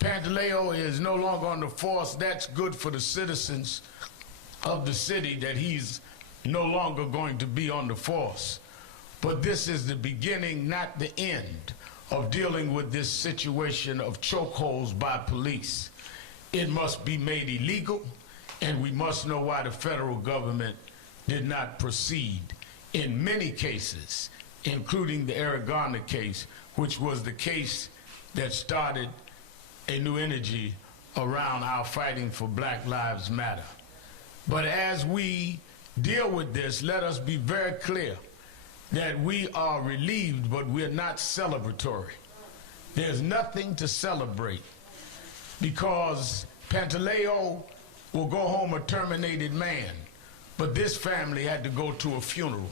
Pantaleo is no longer on the force. That's good for the citizens of the city that he's no longer going to be on the force. But this is the beginning, not the end, of dealing with this situation of chokeholds by police. It must be made illegal, and we must know why the federal government did not proceed in many cases, including the Eric Garner case, which was the case that started a new energy around our fighting for Black Lives Matter. But as we deal with this, let us be very clear that we are relieved, but we're not celebratory. There's nothing to celebrate, because Pantaleo will go home a terminated man, but this family had to go to a funeral.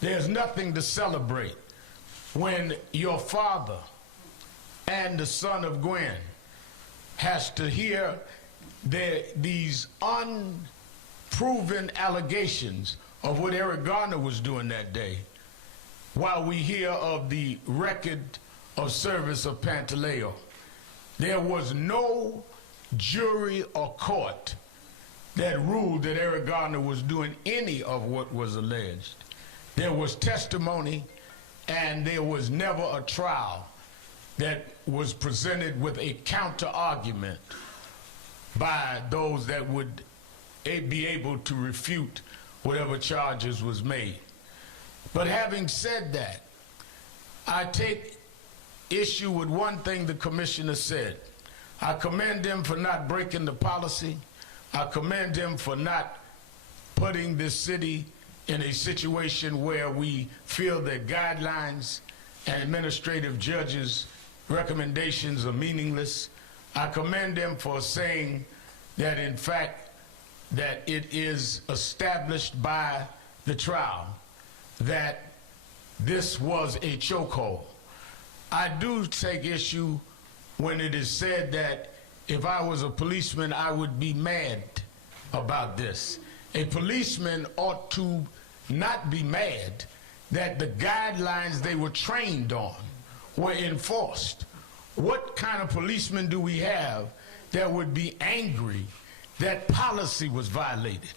There's nothing to celebrate when your father and the son of Gwen has to hear these unproven allegations of what Eric Garner was doing that day, while we hear of the record of service of Pantaleo. There was no jury or court that ruled that Eric Garner was doing any of what was alleged. There was testimony, and there was never a trial that was presented with a counter-argument by those that would be able to refute whatever charges was made. But having said that, I take issue with one thing the commissioner said. I commend him for not breaking the policy. I commend him for not putting this city in a situation where we feel that guidelines and administrative judges' recommendations are meaningless. I commend him for saying that, in fact, that it is established by the trial that this was a chokehold. I do take issue when it is said that if I was a policeman, I would be mad about this. A policeman ought to not be mad that the guidelines they were trained on were enforced. What kind of policeman do we have that would be angry that policy was violated?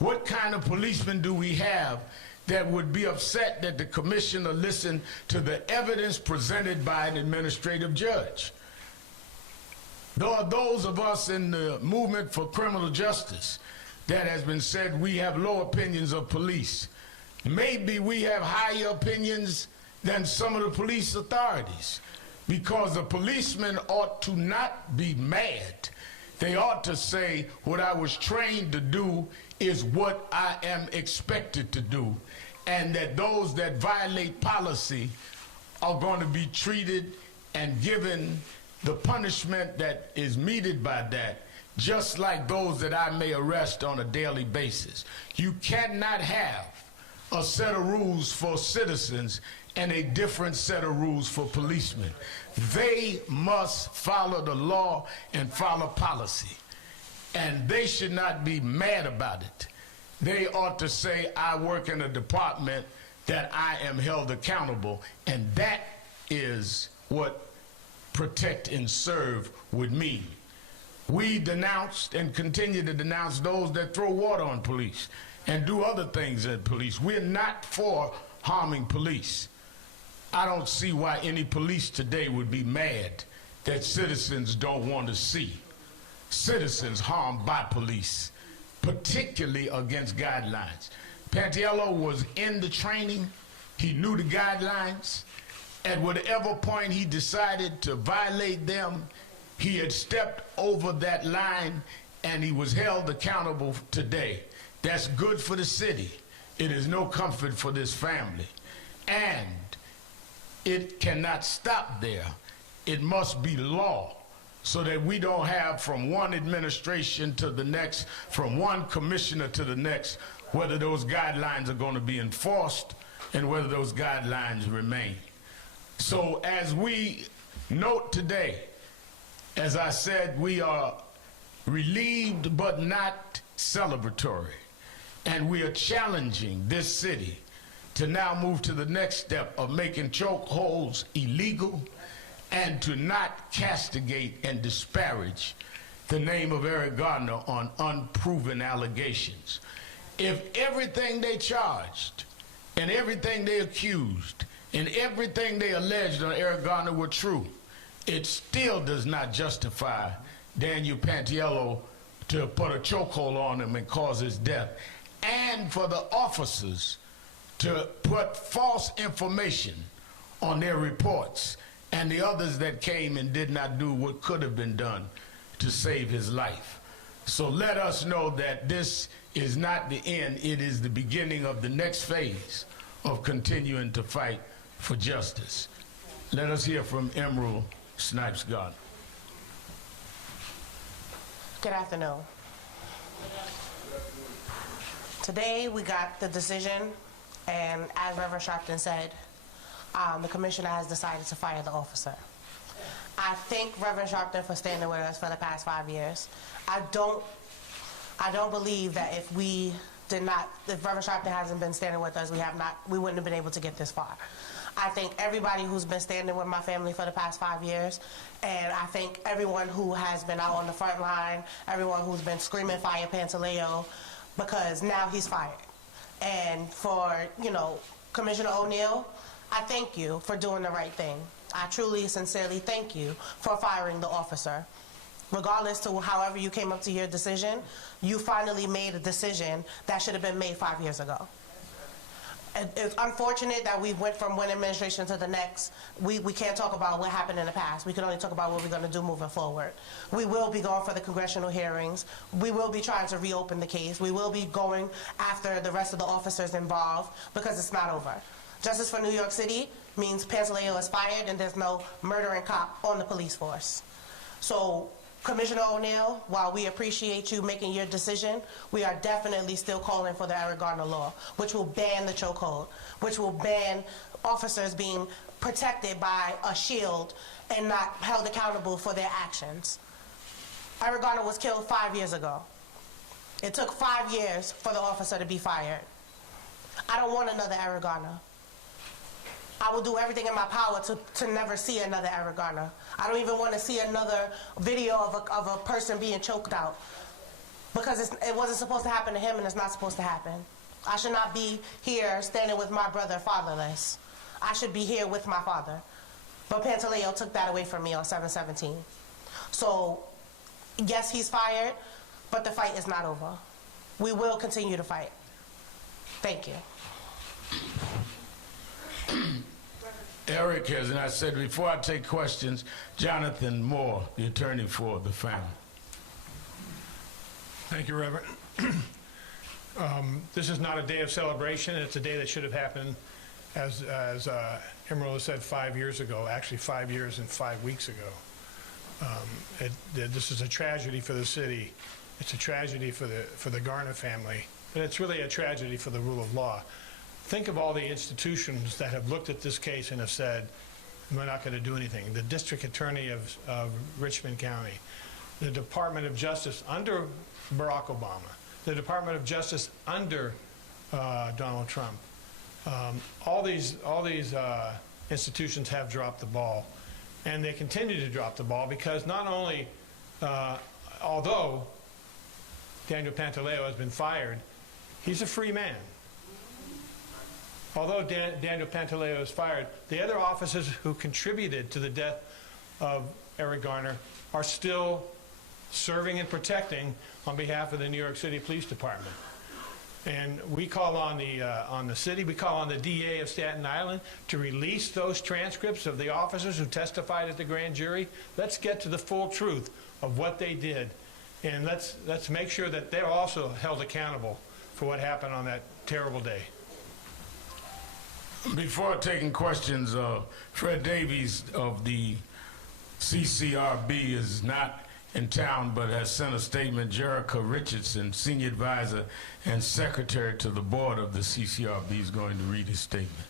What kind of policeman do we have that would be upset that the commissioner listened to the evidence presented by an administrative judge? There are those of us in the movement for criminal justice that has been said we have low opinions of police. Maybe we have higher opinions than some of the police authorities, because a policeman ought to not be mad. They ought to say, what I was trained to do is what I am expected to do, and that those that violate policy are going to be treated and given the punishment that is meted by that, just like those that I may arrest on a daily basis. You cannot have a set of rules for citizens and a different set of rules for policemen. They must follow the law and follow policy, and they should not be mad about it. They ought to say, I work in a department that I am held accountable, and that is what protect and serve would mean. We denounced and continue to denounce those that throw water on police and do other things at police. We're not for harming police. I don't see why any police today would be mad that citizens don't want to see citizens harmed by police, particularly against guidelines. Pantaleo was in the training. He knew the guidelines. At whatever point he decided to violate them, he had stepped over that line, and he was held accountable today. That's good for the city. It is no comfort for this family. And it cannot stop there. It must be law, so that we don't have from one administration to the next, from one commissioner to the next, whether those guidelines are going to be enforced and whether those guidelines remain. So as we note today, as I said, we are relieved but not celebratory. And we are challenging this city to now move to the next step of making chokeholds illegal and to not castigate and disparage the name of Eric Garner on unproven allegations. If everything they charged and everything they accused and everything they alleged on Eric Garner were true, it still does not justify Daniel Pantaleo to put a chokehold on him and cause his death, and for the officers to put false information on their reports, and the others that came and did not do what could have been done to save his life. So let us know that this is not the end, it is the beginning of the next phase of continuing to fight for justice. Let us hear from Emerald Snipes Garner. Good afternoon. Today we got the decision, and as Reverend Sharpton said, the commissioner has decided to fire the officer. I thank Reverend Sharpton for standing with us for the past 5 years. I don't believe that if Reverend Sharpton hasn't been standing with us, we wouldn't have been able to get this far. I thank everybody who's been standing with my family for the past 5 years, and I thank everyone who has been out on the front line, everyone who's been screaming fire Pantaleo, because now he's fired. And for, Commissioner O'Neill, I thank you for doing the right thing. I truly, sincerely thank you for firing the officer. Regardless to however you came up to your decision, you finally made a decision that should have been made 5 years ago. It's unfortunate that we went from one administration to the next. We can't talk about what happened in the past. We can only talk about what we're going to do moving forward. We will be going for the congressional hearings. We will be trying to reopen the case. We will be going after the rest of the officers involved, because it's not over. Justice for New York City means Pantaleo is fired and there's no murdering cop on the police force. So, Commissioner O'Neill, while we appreciate you making your decision, we are definitely still calling for the Eric Garner law, which will ban the chokehold, which will ban officers being protected by a shield and not held accountable for their actions. Eric Garner was killed 5 years ago. It took 5 years for the officer to be fired. I don't want another Eric Garner. I will do everything in my power to never see another Eric Garner. I don't even want to see another video of a person being choked out, because it wasn't supposed to happen to him, and it's not supposed to happen. I should not be here standing with my brother fatherless. I should be here with my father. But Pantaleo took that away from me on 7/17. So, yes, he's fired, but the fight is not over. We will continue to fight. Thank you. Eric has, and I said before I take questions, Jonathan Moore, the attorney for the family. Thank you, Reverend. This is not a day of celebration. It's a day that should have happened, as Emerald said, 5 years ago, actually 5 years and 5 weeks ago. This is a tragedy for the city. It's a tragedy for the Garner family, but it's really a tragedy for the rule of law. Think of all the institutions that have looked at this case and have said, we're not going to do anything. The district attorney of Richmond County, the Department of Justice under Barack Obama, the Department of Justice under Donald Trump. All these institutions have dropped the ball, and they continue to drop the ball, because not only, although Daniel Pantaleo has been fired, he's a free man. Although Daniel Pantaleo is fired, the other officers who contributed to the death of Eric Garner are still serving and protecting on behalf of the New York City Police Department. And we call on the city, we call on the DA of Staten Island to release those transcripts of the officers who testified at the grand jury. Let's get to the full truth of what they did, and let's make sure that they're also held accountable for what happened on that terrible day. Before taking questions, Fred Davies of the CCRB is not in town, but has sent a statement. Jerica Richardson, Senior Advisor and Secretary to the Board of the CCRB, is going to read his statement.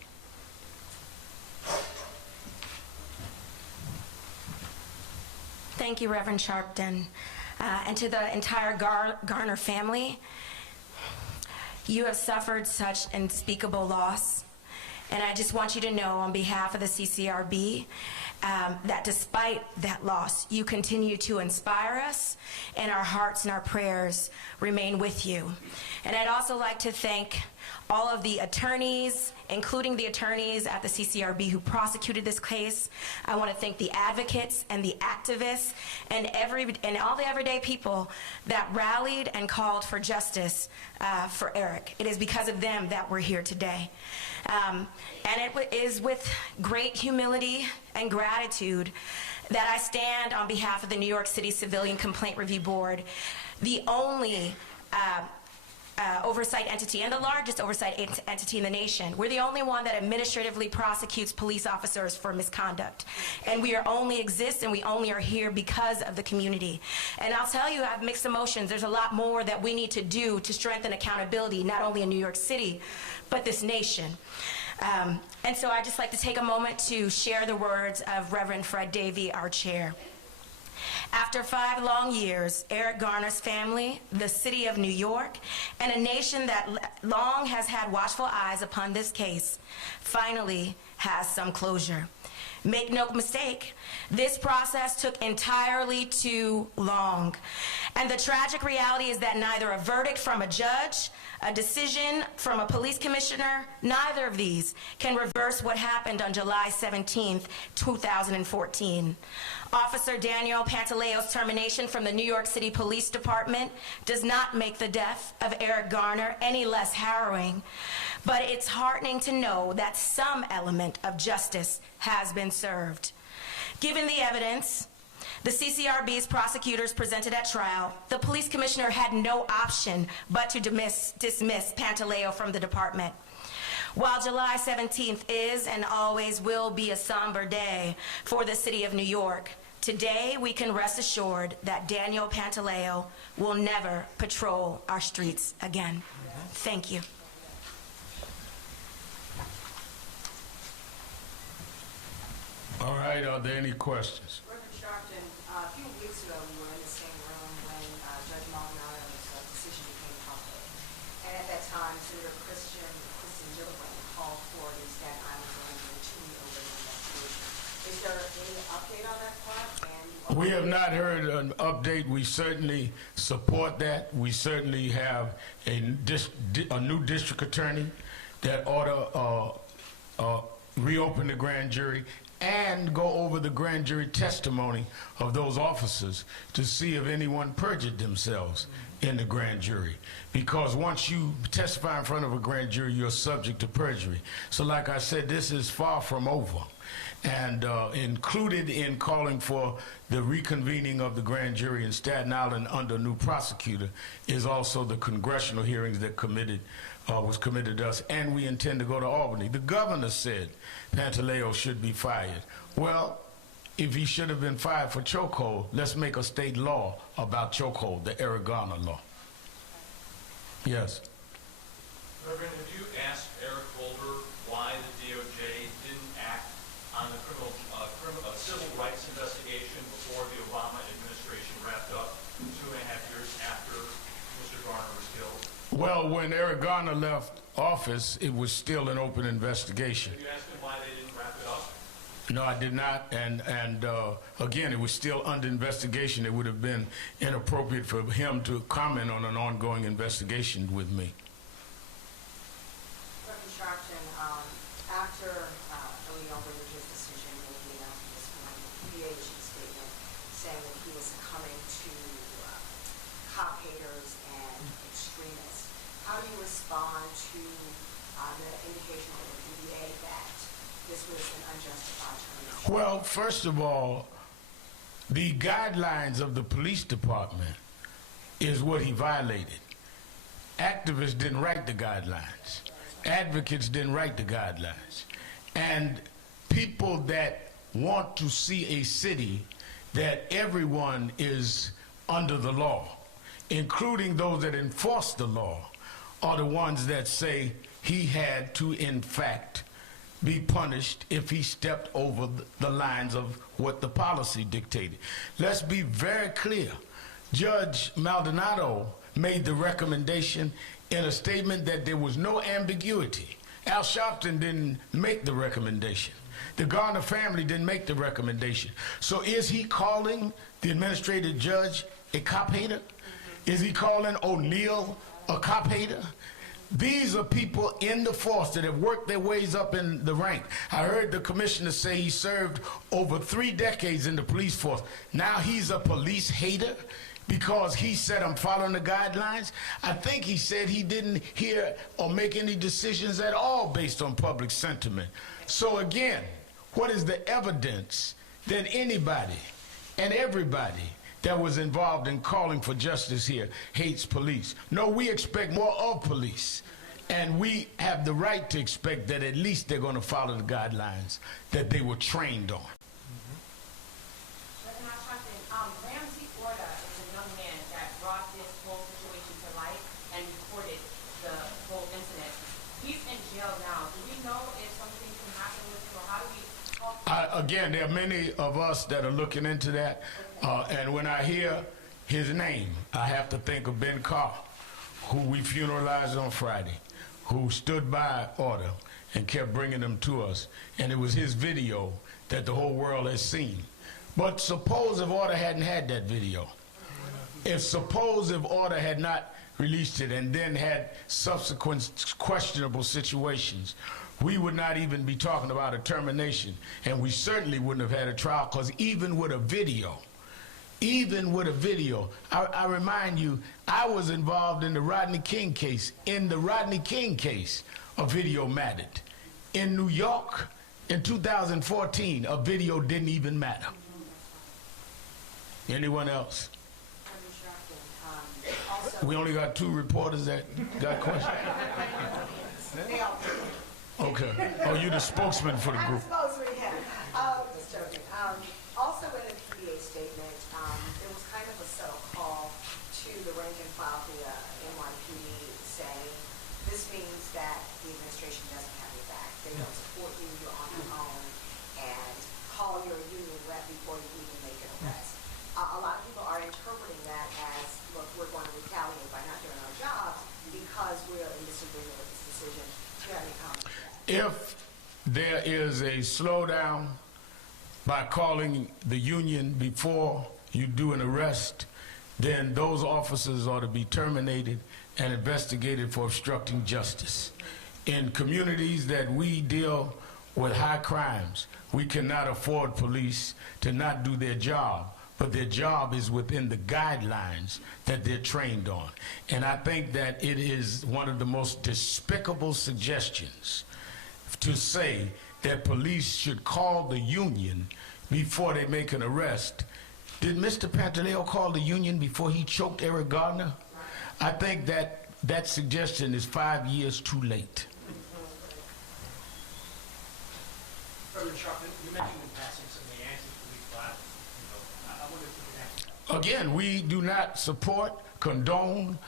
Thank you, Reverend Sharpton. And to the entire Garner family, you have suffered such unspeakable loss. And I just want you to know, on behalf of the CCRB that despite that loss, you continue to inspire us, and our hearts and our prayers remain with you. And I'd also like to thank all of the attorneys, including the attorneys at the CCRB who prosecuted this case. I want to thank the advocates and the activists and all the everyday people that rallied and called for justice for Eric. It is because of them that we're here today. And it is with great humility and gratitude that I stand on behalf of the New York City Civilian Complaint Review Board, the only oversight entity and the largest oversight entity in the nation. We're the only one that administratively prosecutes police officers for misconduct. And we only exist and we only are here because of the community. And I'll tell you, I have mixed emotions. There's a lot more that we need to do to strengthen accountability, not only in New York City, but this nation. And so I'd just like to take a moment to share the words of Reverend Fred Davey, our chair. After 5 long years, Eric Garner's family, the city of New York, and a nation that long has had watchful eyes upon this case, finally has some closure. Make no mistake, this process took entirely too long. And the tragic reality is that neither a verdict from a judge, a decision from a police commissioner, neither of these can reverse what happened on July 17th, 2014. Officer Daniel Pantaleo's termination from the New York City Police Department does not make the death of Eric Garner any less harrowing, but it's heartening to know that some element of justice has been served. Given the evidence the CCRB's prosecutors presented at trial, the police commissioner had no option but to dismiss Pantaleo from the department. While July 17th is and always will be a somber day for the city of New York, today we can rest assured that Daniel Pantaleo will never patrol our streets again. Thank you. All right, are there any questions? Reverend Sharpton, a few weeks ago we were in the same room when Judge Maldonado's decision became public. And at that time, Senator Kristen Gillibrand called for the Staten Island Grand Jury to reopen the investigation. Is there any update on that part? We have not heard an update. We certainly support that. We certainly have a new district attorney that ought to reopen the grand jury and go over the grand jury testimony of those officers to see if anyone perjured themselves in the grand jury. Because once you testify in front of a grand jury, you're subject to perjury. So like I said, this is far from over. And included in calling for the reconvening of the grand jury in Staten Island under a new prosecutor is also the congressional hearings that was committed to us, and we intend to go to Albany. The governor said Pantaleo should be fired. Well, if he should have been fired for chokehold, let's make a state law about chokehold, the Eric Garner law. Yes. Reverend, have you asked Eric Holder why the DOJ didn't act on the civil rights investigation before the Obama administration wrapped up 2.5 years after Mr. Garner was killed? Well, when Eric Garner left office, it was still an open investigation. Have you asked him why they didn't wrap it up? No, I did not, and again, it was still under investigation. It would have been inappropriate for him to comment on an ongoing investigation with me. Reverend Sharpton, after Leon Bridges' decision made the announcement this morning, he issued a statement saying that he was succumbing to cop haters and extremists. How do you respond to the indication of the PBA that this was an unjustified termination? Well, first of all, the guidelines of the police department is what he violated. Activists didn't write the guidelines. Advocates didn't write the guidelines. And people that want to see a city that everyone is under the law, including those that enforce the law, are the ones that say he had to, in fact, be punished if he stepped over the lines of what the policy dictated. Let's be very clear. Judge Maldonado made the recommendation in a statement that there was no ambiguity. Al Sharpton didn't make the recommendation. The Garner family didn't make the recommendation. So is he calling the administrative judge a cop hater? Is he calling O'Neill a cop hater? These are people in the force that have worked their ways up in the rank. I heard the commissioner say he served over 3 decades in the police force. Now he's a police hater because he said, I'm following the guidelines. I think he said he didn't hear or make any decisions at all based on public sentiment. So again, what is the evidence that anybody and everybody that was involved in calling for justice here hates police? No, we expect more of police. And we have the right to expect that at least they're going to follow the guidelines that they were trained on. Ramsey Orta is a young man that brought this whole situation to light and reported the whole incident. He's in jail now. Do we know if something can happen with him, or how do we talk? Again, there are many of us that are looking into that. And when I hear his name, I have to think of Ben Carr, who we funeralized on Friday, who stood by Orta and kept bringing them to us. And it was his video that the whole world has seen. But suppose if Orta hadn't had that video, suppose if Orta had not released it and then had subsequent questionable situations, we would not even be talking about a termination, and we certainly wouldn't have had a trial, because even with a video, I remind you, I was involved in the Rodney King case. In the Rodney King case, a video mattered. In New York, in 2014, a video didn't even matter. Anyone else? We only got 2 reporters that got questions. Okay. Oh, you're the spokesman for the group. I'm supposed to be, just joking. Also in a PBA statement, there was kind of a subtle call to the rank and file, the NYPD, saying this means that the administration doesn't have your back. They don't support you, you're on your own, and call your union rep before you even make an arrest. A lot of people are interpreting that as, look, we're going to retaliate by not doing our jobs because we're in disagreement with this decision. Do you have any comments on that? If there is a slowdown by calling the union before you do an arrest, then those officers ought to be terminated and investigated for obstructing justice. In communities that we deal with high crimes, we cannot afford police to not do their job, but their job is within the guidelines that they're trained on. And I think that it is one of the most despicable suggestions to say that police should call the union before they make an arrest. Did Mr. Pantaleo call the union before he choked Eric Garner? I think that that suggestion is 5 years too late. Reverend Sharpton, you mentioned in passing some of the anti-police violence. I wonder if you could answer that. Again, we do not support, condone,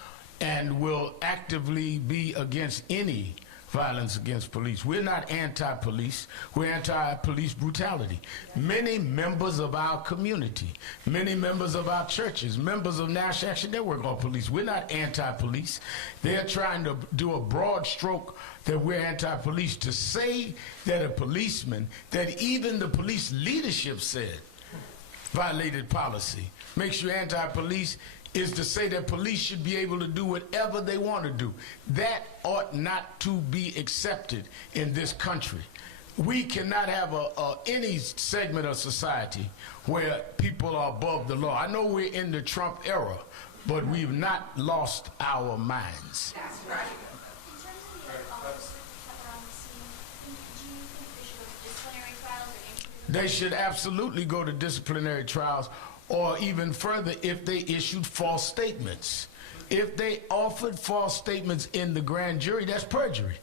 and will actively be against any violence against police. We're not anti-police. We're anti-police brutality. Many members of our community, many members of our churches, members of National Action Network on police, we're not anti-police. They're trying to do a broad stroke that we're anti-police. To say that a policeman, that even the police leadership said violated policy, makes you anti-police, is to say that police should be able to do whatever they want to do. That ought not to be accepted in this country. We cannot have any segment of society where people are above the law. I know we're in the Trump era, but we've not lost our minds. That's right. In terms of the officers that were on the scene, do you think they should go to disciplinary trials or injuries? They should absolutely go to disciplinary trials, or even further, if they issued false statements. If they offered false statements in the grand jury, that's perjury,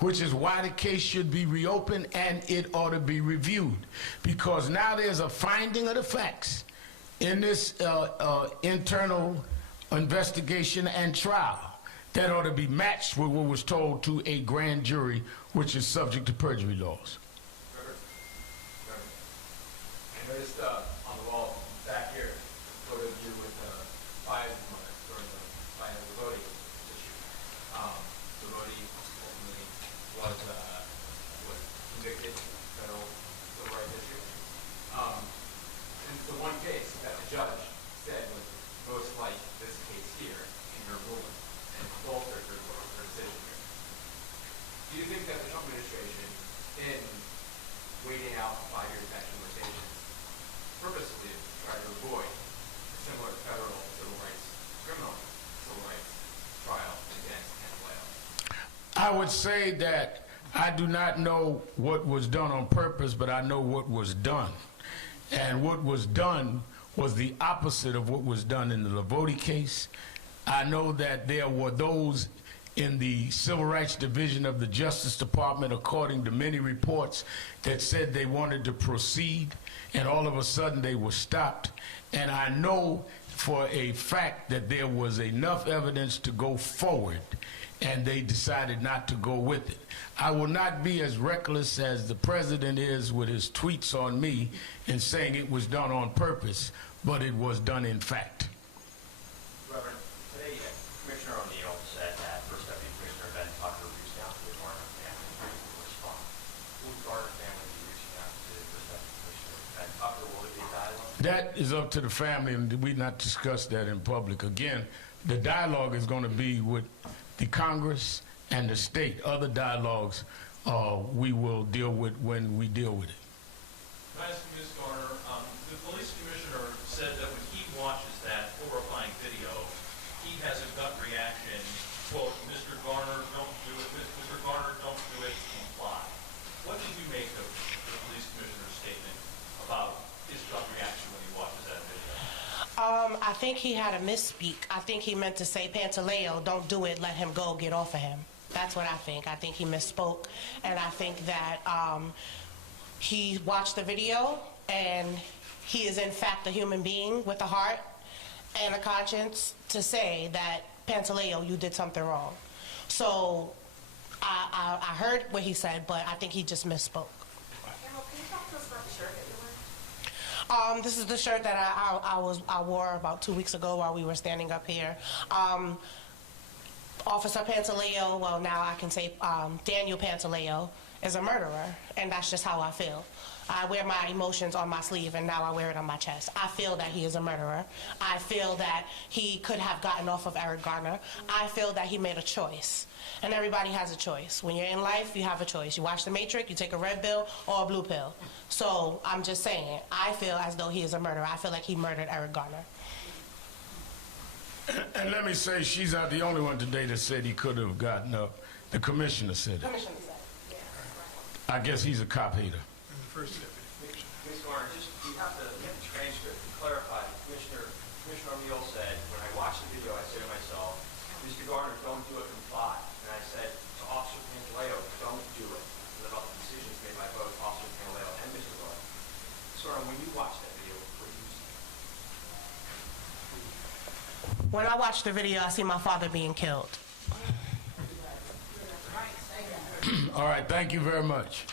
which is why the case should be reopened and it ought to be reviewed. Because now there's a finding of the facts in this internal investigation and trial that ought to be matched with what was told to a grand jury, which is subject to perjury laws. I noticed on the wall back here, a photo of you with Biden during the voting issue. The voting ultimately was convicted, federal I would say that I do not know what was done on purpose, but I know what was done. And what was done was the opposite of what was done in the Lavoti case. I know that there were those in the Civil Rights Division of the Justice Department, according to many reports, that said they wanted to proceed, and all of a sudden they were stopped. And I know for a fact that there was enough evidence to go forward, and they decided not to go with it. I will not be as reckless as the president is with his tweets on me in saying it was done on purpose, but it was done in fact. Reverend, today Commissioner O'Neill said that First Deputy Commissioner Ben Tucker reached out to the Garner family to respond. Will the Garner family be reaching out to First Deputy Commissioner Ben Tucker? Will it be a dialogue? That is up to the family, and we not discuss that in public. Again, the dialogue is going to be with the Congress and the state. Other dialogues we will deal with when we deal with it. Can I ask you, Ms. Garner, the police commissioner said that when he watches that horrifying video, he has a gut reaction, quote, Mr. Garner, don't do it, Mr. Garner, don't do it, comply. What did you make of the police commissioner's statement about his gut reaction when he watches that video? I think he had a misspeak. I think he meant to say, Pantaleo, don't do it, let him go, get off of him. That's what I think. I think he misspoke, and I think that he watched the video, and he is in fact a human being with a heart and a conscience to say that, Pantaleo, you did something wrong. So I heard what he said, but I think he just misspoke. Emerald, can you talk to us about the shirt that you're wearing? This is the shirt that I wore about 2 weeks ago while we were standing up here. Officer Pantaleo, well, now I can say Daniel Pantaleo is a murderer, and that's just how I feel. I wear my emotions on my sleeve, and now I wear it on my chest. I feel that he is a murderer. I feel that he could have gotten off of Eric Garner. I feel that he made a choice, and everybody has a choice. When you're in life, you have a choice. You watch The Matrix, you take a red pill or a blue pill. So I'm just saying, I feel as though he is a murderer. I feel like he murdered Eric Garner. And let me say, she's not the only one today that said he could have gotten up. The commissioner said it. Commissioner said, yeah. I guess he's a cop hater. And the First Deputy. Ms. Garner, just you have the transcript to clarify. Commissioner O'Neill said, when I watched the video, I said to myself, Mr. Garner, don't do it, comply. And I said to Officer Pantaleo, don't do it. About the decisions made by both Officer Pantaleo and Mr. Garner. Sir, when you watched that video, what did you see? When I watched the video, I see my father being killed. All right, thank you very much.